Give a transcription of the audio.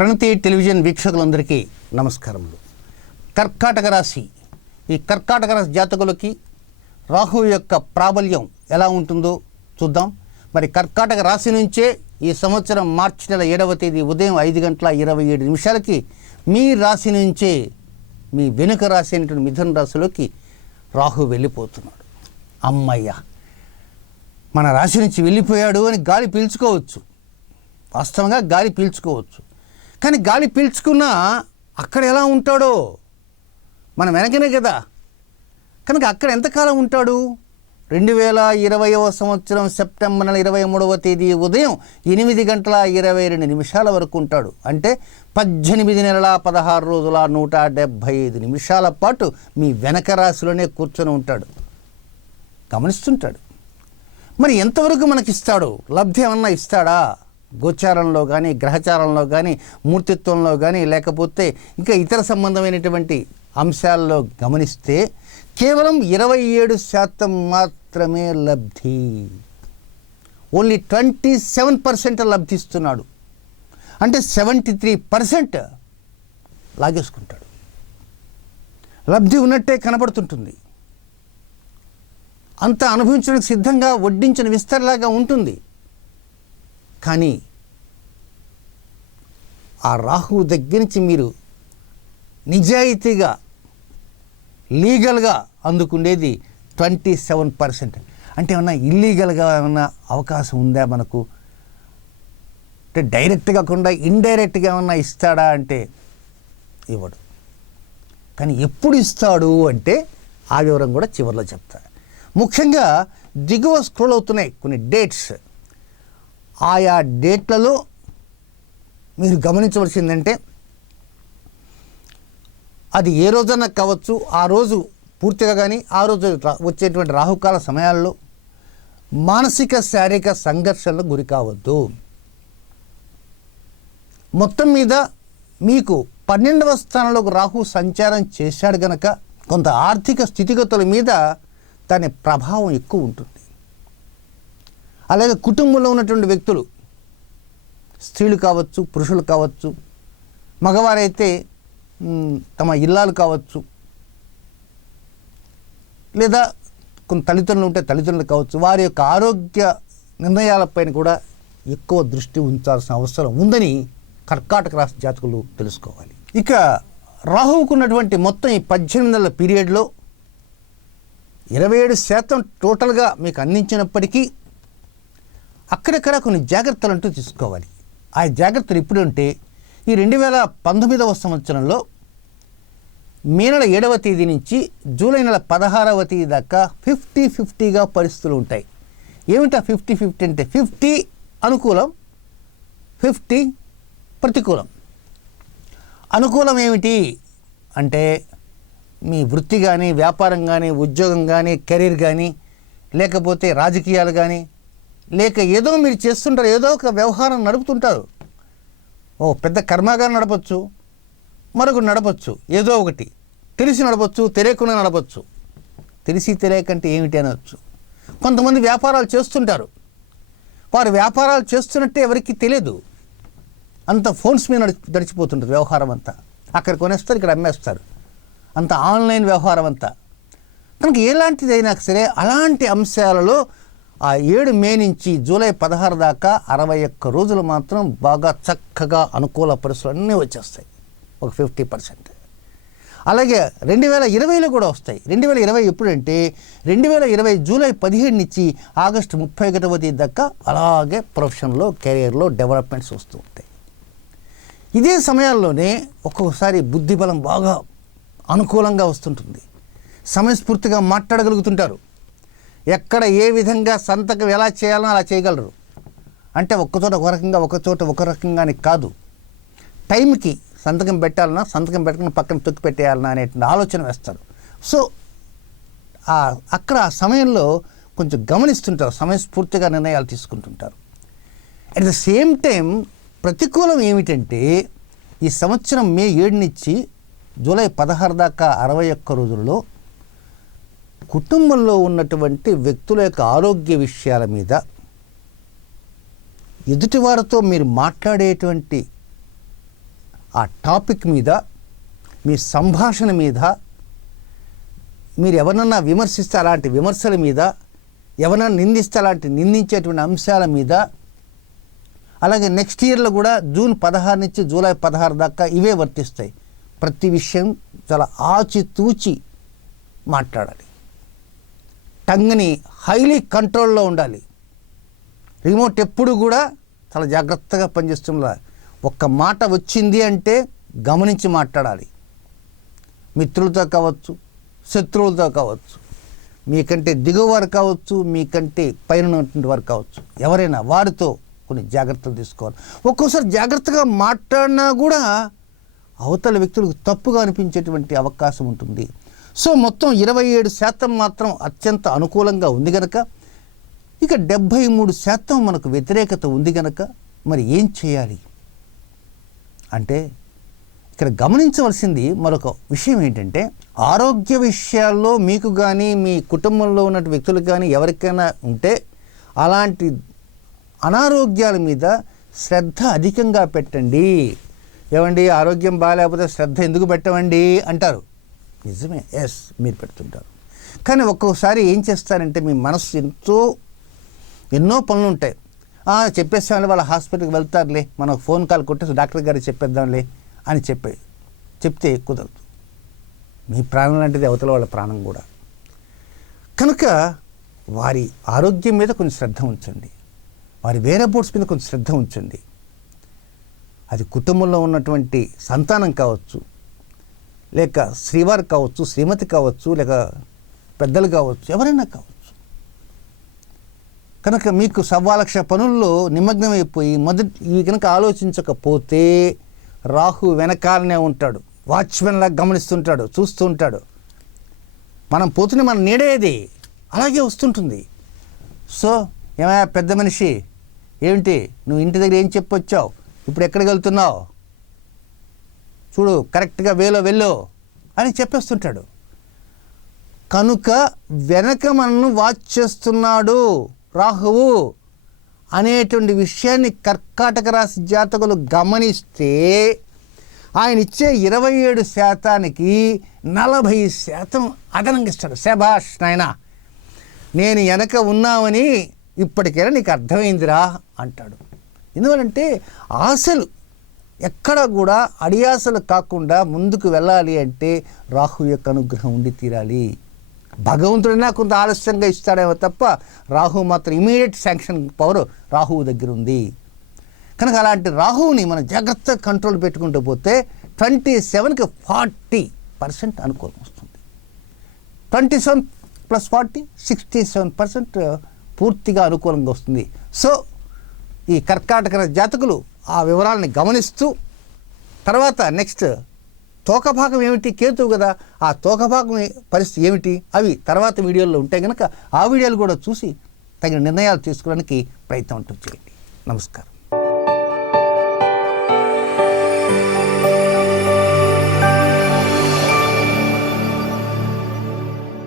ప్రణతి television వీక్షకులందరికీ నమస్కారములు. కర్కాటక రాశి, ఈ కర్కాటక రాశి జాతకులకి రాహు యొక్క ప్రాబల్యం ఎలా ఉంటుందో చూద్దాం. మరి కర్కాటక రాశి నుంచే ఈ సంవత్సరం మార్చి నెల 7వ తేదీ ఉదయం 5:27 మీ రాశి నుంచే మీ వెనుక రాశి అయినటువంటి మిథున రాశిలోకి రాహు వెళ్ళిపోతున్నాడు. అమ్మయ్య, మన రాశి నుంచి వెళ్ళిపోయాడు అని గాలి పీల్చుకోవచ్చు, వాస్తవంగా గాలి పీల్చుకోవచ్చు. కానీ గాలి పీల్చుకున్నా అక్కడ ఎలా ఉంటాడో మనం వెనకనే కదా, కనుక అక్కడ ఎంతకాలం ఉంటాడు? 2020వ సంవత్సరం సెప్టెంబర్ నెల 23వ తేదీ ఉదయం 8:22 వరకు ఉంటాడు. అంటే 18 నెలల 16 రోజుల 175 నిమిషాల పాటు మీ వెనక రాశిలోనే కూర్చొని ఉంటాడు, గమనిస్తుంటాడు. మరి ఎంతవరకు మనకిస్తాడు? లబ్ధి ఏమన్నా ఇస్తాడా? గోచారంలో కానీ, గ్రహచారంలో కానీ, మూర్తిత్వంలో కానీ, లేకపోతే ఇంకా ఇతర సంబంధమైనటువంటి అంశాల్లో గమనిస్తే కేవలం 27% మాత్రమే లబ్ధి. ఓన్లీ 27% లబ్ధిస్తున్నాడు. అంటే 73% లాగేసుకుంటాడు. లబ్ధి ఉన్నట్టే కనబడుతుంటుంది, అంత అనుభవించడానికి సిద్ధంగా వడ్డించిన విస్తరలాగా ఉంటుంది. కానీ ఆ రాహువు దగ్గర నుంచి మీరు నిజాయితీగా లీగల్గా అందుకునేది 27%. అంటే ఏమన్నా ఇల్లీగల్గా ఏమన్నా అవకాశం ఉందా మనకు? అంటే డైరెక్ట్గా కాకుండా ఇండైరెక్ట్గా ఏమన్నా ఇస్తాడా అంటే ఇవ్వడు. కానీ ఎప్పుడు ఇస్తాడు అంటే ఆ వివరం కూడా చివరిలో చెప్తా. ముఖ్యంగా దిగువ స్క్రోల్ అవుతున్నాయి కొన్ని డేట్స్. ఆయా డేట్లలో మీరు గమనించవలసిందంటే అది ఏ రోజన్నా కావచ్చు, ఆ రోజు పూర్తిగా కానీ ఆ రోజు వచ్చేటువంటి రాహుకాల సమయాల్లో మానసిక శారీరక సంఘర్షణలకు గురి కావద్దు. మొత్తం మీద మీకు 12వ స్థానంలోకి రాహు సంచారం చేశాడు గనక కొంత ఆర్థిక స్థితిగతుల మీద దాని ప్రభావం ఎక్కువ ఉంటుంది. అలాగే కుటుంబంలో ఉన్నటువంటి వ్యక్తులు, స్త్రీలు కావచ్చు, పురుషులు కావచ్చు, మగవారైతే తమ ఇల్లాలు కావచ్చు, లేదా కొన్ని తల్లిదండ్రులు ఉంటే తల్లిదండ్రులు కావచ్చు, వారి యొక్క ఆరోగ్య నిర్ణయాలపైన కూడా ఎక్కువ దృష్టి ఉంచాల్సిన అవసరం ఉందని కర్కాటక రాశి జాతకులు తెలుసుకోవాలి. ఇక రాహువుకు ఉన్నటువంటి మొత్తం ఈ 18 నెలల పీరియడ్లో 27% టోటల్గా మీకు అందించినప్పటికీ అక్కడక్కడ కొన్ని జాగ్రత్తలు అంటూ తీసుకోవాలి. ఆ జాగ్రత్తలు ఇప్పుడు అంటే ఈ 2019వ సంవత్సరంలో మే నెల 7వ తేదీ నుంచి జూలై నెల 16వ తేదీ దాకా 50-50గా పరిస్థితులు ఉంటాయి. ఏమిటా 50-50 అంటే? 50 అనుకూలం, 50 ప్రతికూలం. అనుకూలం ఏమిటి అంటే మీ వృత్తి కానీ, వ్యాపారం కానీ, ఉద్యోగం కానీ, కెరీర్ కానీ, లేకపోతే రాజకీయాలు కానీ, లేక ఏదో మీరు చేస్తుంటారు, ఏదో ఒక వ్యవహారం నడుపుతుంటారు. ఓ పెద్ద కర్మాగారం నడపచ్చు, మరొకటి నడపచ్చు, ఏదో ఒకటి తెలిసి నడపచ్చు, తెలియకుండా నడపచ్చు. తెలిసి తెలియకంటే ఏమిటి అనవచ్చు. కొంతమంది వ్యాపారాలు చేస్తుంటారు, వారు వ్యాపారాలు చేస్తున్నట్టే ఎవరికి తెలియదు, అంత ఫోన్స్ మీద నడిచిపోతుంటుంది వ్యవహారం అంతా. అక్కడ కొనేస్తారు, ఇక్కడ అమ్మేస్తారు, అంత ఆన్లైన్ వ్యవహారం అంతా. కనుక ఎలాంటిదైనా సరే అలాంటి అంశాలలో ఆ 7 మే నుంచి జూలై 16 దాకా 61 రోజులు మాత్రం బాగా చక్కగా అనుకూల పరిస్థితులు అన్నీ వచ్చేస్తాయి, ఒక 50%. అలాగే 2020లో కూడా వస్తాయి. 2020 ఎప్పుడంటే 2020 జూలై 17 నుంచి ఆగస్టు 31వ తేదీ దాకా అలాగే ప్రొఫెషన్లో, కెరియర్లో డెవలప్మెంట్స్ వస్తూ ఉంటాయి. ఇదే సమయాల్లోనే ఒక్కొక్కసారి బుద్ధిబలం బాగా అనుకూలంగా వస్తుంటుంది, సమయస్ఫూర్తిగా మాట్లాడగలుగుతుంటారు, ఎక్కడ ఏ విధంగా సంతకం ఎలా చేయాలో అలా చేయగలరు. అంటే ఒక్కచోట ఒక రకంగా, ఒకచోట ఒక రకంగా అని కాదు, టైంకి సంతకం పెట్టాలన్నా సంతకం పెట్టకుండా పక్కన తొక్కి పెట్టేయాలన్నా అనే ఆలోచన వేస్తారు. సో అక్కడ ఆ సమయంలో కొంచెం గమనిస్తుంటారు, సమయస్ఫూర్తిగా నిర్ణయాలు తీసుకుంటుంటారు. అట్ ద సేమ్ టైం ప్రతికూలం ఏమిటంటే ఈ సంవత్సరం మే 7 నుంచి జూలై 16 దాకా 61 రోజుల్లో కుటుంబంలో ఉన్నటువంటి వ్యక్తుల యొక్క ఆరోగ్య విషయాల మీద ఎదుటివారితో మీరు మాట్లాడేటువంటి ఆ టాపిక్ మీద, మీ సంభాషణ మీద, మీరు ఎవరినన్నా విమర్శిస్తే అలాంటి విమర్శల మీద, ఎవరన్నా నిందిస్తే అలాంటి నిందించేటువంటి అంశాల మీద, అలాగే నెక్స్ట్ ఇయర్లో కూడా జూన్ 16 నుంచి జూలై 16 దాకా ఇవే వర్తిస్తాయి. ప్రతి విషయం చాలా ఆచితూచి మాట్లాడాలి. టంగ్ని హైలీ కంట్రోల్లో ఉండాలి. రిమోట్ ఎప్పుడు కూడా చాలా జాగ్రత్తగా పనిచేస్తుండాలి. ఒక్క మాట వచ్చింది అంటే గమనించి మాట్లాడాలి. మిత్రులతో కావచ్చు, శత్రువులతో కావచ్చు, మీకంటే దిగువవారు కావచ్చు, మీకంటే పైన ఉన్నటువంటి వారు కావచ్చు, ఎవరైనా వారితో కొన్ని జాగ్రత్తలు తీసుకోవాలి. ఒక్కోసారి జాగ్రత్తగా మాట్లాడినా కూడా అవతల వ్యక్తులకు తప్పుగా అనిపించేటువంటి అవకాశం ఉంటుంది. సో మొత్తం 27% మాత్రం అత్యంత అనుకూలంగా ఉంది కనుక, ఇక 73% మనకు వ్యతిరేకత ఉంది కనుక మరి ఏం చేయాలి అంటే, ఇక్కడ గమనించవలసింది మరొక విషయం ఏంటంటే, ఆరోగ్య విషయాల్లో మీకు కానీ మీ కుటుంబంలో ఉన్న వ్యక్తులకు కానీ ఎవరికైనా ఉంటే అలాంటి అనారోగ్యాల మీద శ్రద్ధ అధికంగా పెట్టండి. ఏమండి ఆరోగ్యం బాగాలేకపోతే శ్రద్ధ ఎందుకు పెట్టమండి అంటారు. నిజమే, ఎస్ మీరు పెడుతుంటారు. కానీ ఒక్కొక్కసారి ఏం చేస్తారంటే, మీ మనసు ఎన్నో పనులు ఉంటాయి. చెప్పేస్తామని వాళ్ళ హాస్పిటల్కి వెళ్తారులే, మనం ఫోన్ కాల్ కొట్టేసి డాక్టర్ గారికి చెప్పేద్దాంలే అని చెప్తే కుదరదు. మీ ప్రాణం లాంటిది అవతల వాళ్ళ ప్రాణం కూడా. కనుక వారి ఆరోగ్యం మీద కొంచెం శ్రద్ధ ఉంచండి. వారి వేరే బోర్డ్స్ మీద కొంచెం శ్రద్ధ ఉంచండి. అది కుటుంబంలో ఉన్నటువంటి సంతానం కావచ్చు, లేక శ్రీవారు కావచ్చు, శ్రీమతి కావచ్చు, లేక పెద్దలు కావచ్చు, ఎవరైనా కావచ్చు. కనుక మీకు 1,15,000 పనుల్లో నిమగ్నమైపోయి ఇవి కనుక ఆలోచించకపోతే రాహు వెనకాలనే ఉంటాడు, వాచ్మెన్లా గమనిస్తుంటాడు, చూస్తూ ఉంటాడు. మనం పోతున్న మన నీడేది అలాగే వస్తుంటుంది. సో ఏమయ్యా పెద్ద మనిషి, ఏమిటి నువ్వు ఇంటి దగ్గర ఏం చెప్పొచ్చావు, ఇప్పుడు ఎక్కడికి వెళ్తున్నావు, చూడు కరెక్ట్గా వేలో వెళ్ళు అని చెప్పేస్తుంటాడు. కనుక వెనక మనను వాచ్ చేస్తున్నాడు రాహువు అనేటువంటి విషయాన్ని కర్కాటక రాశి జాతకులు గమనిస్తే ఆయన ఇచ్చే 27%కి 40% అదనంగా ఇస్తాడు. శభాష్ నాయనా, నేను వెనక ఉన్నామని ఇప్పటికైనా నీకు అర్థమైందిరా అంటాడు. ఎందువలంటే ఆశలు ఎక్కడ కూడా అడియాసలు కాకుండా ముందుకు వెళ్ళాలి అంటే రాహు యొక్క అనుగ్రహం ఉండి తీరాలి. భగవంతుడైనా కొంత ఆలస్యంగా ఇస్తాడేమో తప్ప రాహు మాత్రం ఇమీడియట్ శాంక్షన్ పవర్ రాహువు దగ్గర ఉంది. కనుక అలాంటి రాహువుని మనం జాగ్రత్తగా కంట్రోల్ పెట్టుకుంటూ పోతే 27కి 40% అనుకూలం వస్తుంది. 27 + 40 67% పూర్తిగా అనుకూలంగా వస్తుంది. సో ఈ కర్కాటక జాతకులు ఆ వివరాలని గమనిస్తూ, తర్వాత నెక్స్ట్ తోకభాగం ఏమిటి, కేతువు కదా, ఆ తోకభాగం పరిస్థితి ఏమిటి అవి తర్వాత వీడియోల్లో ఉంటాయి కనుక ఆ వీడియోలు కూడా చూసి తగిన నిర్ణయాలు తీసుకోవడానికి ప్రయత్నం చేయండి. నమస్కారం.